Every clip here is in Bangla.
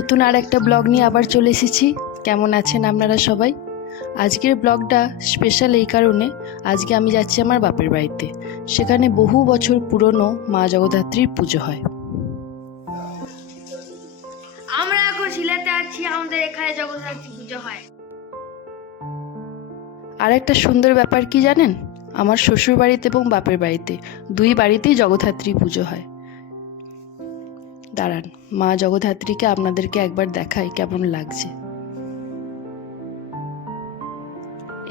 নতুন আর একটা ব্লগ নিয়ে আবার চলে এসেছি। কেমন আছেন আপনারা সবাই? আজকের ব্লগটা স্পেশাল এই কারণে, আজকে আমি যাচ্ছি আমার বাপের বাড়িতে। সেখানে বহু বছর পুরনো মা জগদ্ধাত্রীর পুজো হয়। আমরা এখন সিলেটে আছি, আমাদের এখানে জগদ্ধাত্রী পুজো হয়। আর একটা সুন্দর ব্যাপার কি জানেন, আমার শ্বশুর বাড়িতে এবং বাপের বাড়িতে দুই বাড়িতেই জগদ্ধাত্রী পুজো হয়। দাঁড়ান, মা জগদ্ধাত্রীকে আপনাদেরকে একবার দেখাই কেমন লাগছে।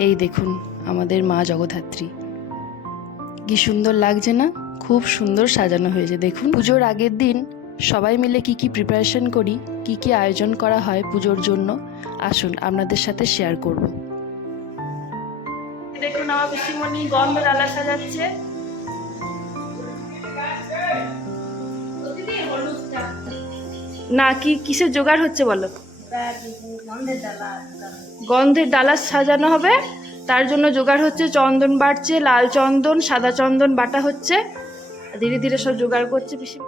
এই দেখুন আমাদের মা জগদ্ধাত্রী, কি সুন্দর লাগছে না? খুব সুন্দর সাজানো হয়েছে। দেখুন, পুজোর আগের দিন সবাই মিলে কি প্রিপারেশন করি, কি আয়োজন করা হয় পুজোর জন্য, আসুন আপনাদের সাথে শেয়ার করব। দেখুন আমার পিসিমণি গন্ধ ডালা সাজাচ্ছে। না কিসের জোগাড় হচ্ছে বলো? গন্ধের ডালা সাজানো হবে, তার জন্য জোগাড় হচ্ছে। চন্দন বাটছে, লাল চন্দন সাদা চন্দন বাটা হচ্ছে, ধীরে ধীরে সব জোগাড় করছে পিসি।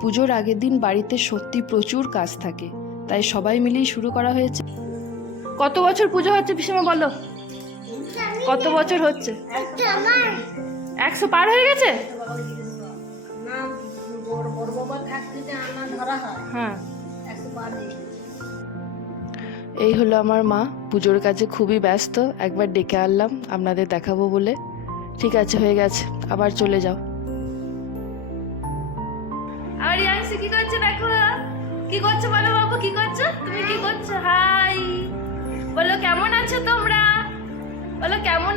পুজোর আগের দিন বাড়িতে সত্যি প্রচুর কাজ থাকে, তাই সবাই মিলেই শুরু করা হয়েছে। কত বছর পুজো হচ্ছে পিসিমা বলো? কত বছর হচ্ছে? 100 পার হয়ে গেছে। হ্যাঁ, এই হলো আমার মা, পুজোর কাজে খুবই ব্যস্ত। একবার ডেকে আনলাম আপনাদের দেখাবো বলে। ঠিক আছে, হয়ে গেছে, আবার চলে যাও। আবার ইয়াংসি কি করছে দেখো, কি করছো বলো বাবু, কি করছো তুমি, কি করছো? হাই বলো, কেমন আছো তোমরা? বলো কেমন।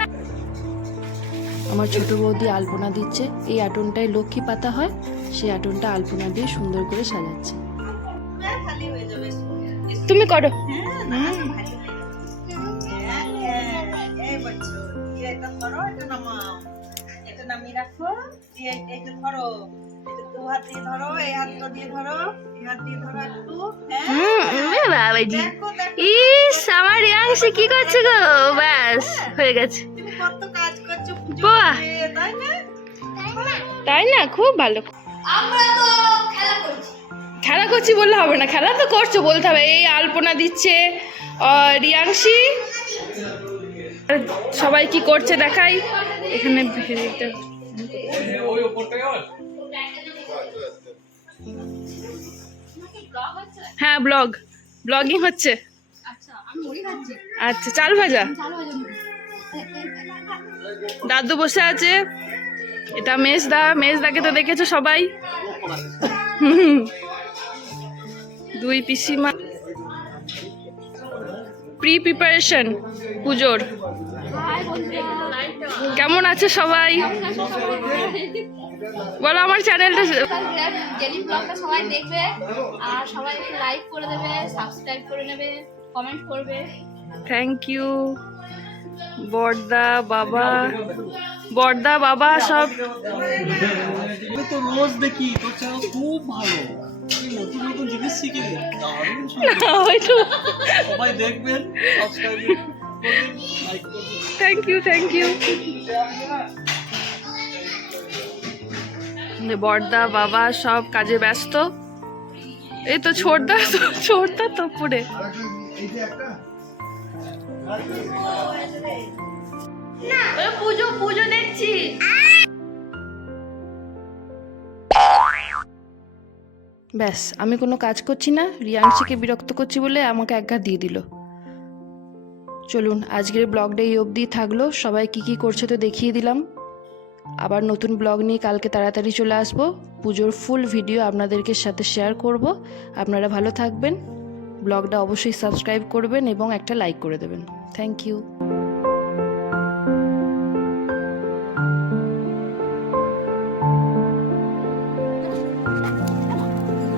আমার ছোট বৌদি আলপনা দিচ্ছে। এই আটনটায় লক্ষ্মী পাতা হয়, সেই আটনটা আলপনা দিয়ে সুন্দর করে সাজাচ্ছে। তুমি করো। বাবাজি, ইস আমার ইয়াংসি কি করছে গো, ব্যাস হয়ে গেছে। তাই না, খুব ভালো। খেলা করছি বললে হবে না, খেলা তো করছো বলতে হবে। এই আলপনা দিচ্ছে রিয়াংশি, সবাই কি করছে দেখাই। এখানে হ্যাঁ ব্লগিং হচ্ছে। আচ্ছা, চাল ভাজা। দাদু বসে আছে, এটা মেজদাকে তো দেখেছো সবাই। দুই পিসিমা প্রিপারেশন পুজোর। কেমন আছে সবাই বলো? আমার চ্যানেলটা ডেলি ব্লগটা সবাই দেখবে, আর সবাই লাইক করে দেবে, সাবস্ক্রাইব করে নেবে, কমেন্ট করবে। Thank you. বড়দা বাবা সব তো রোজ দেখি তোর চ্যানেল খুব ভালো, নতুন নতুন জিনিস শিখে সবাই দেখবেন, সাবস্ক্রাইব করবেন, লাইক করবেন। Thank you. বড়দা বাবা সব কাজে ব্যস্ত। এই তো ছোটদা তো পড়ে। পুজো দেখছি। ব্যাস, আমি কোনো কাজ করছি না, রিয়াংশিকে বিরক্ত করছি বলে আমাকে একঘাত দিয়ে দিল। চলুন, আজকের ব্লগটা এই অবধি থাকলো। সবাই কি করছে তো দেখিয়ে দিলাম। আবার নতুন ব্লগ নিয়ে কালকে তাড়াতাড়ি চলে আসবো। পুজোর ফুল ভিডিও আপনাদেরকে সাথে শেয়ার করব। আপনারা ভালো থাকবেন, ব্লগটা অবশ্যই সাবস্ক্রাইব করবেন এবং একটা লাইক করে দেবেন। Thank you.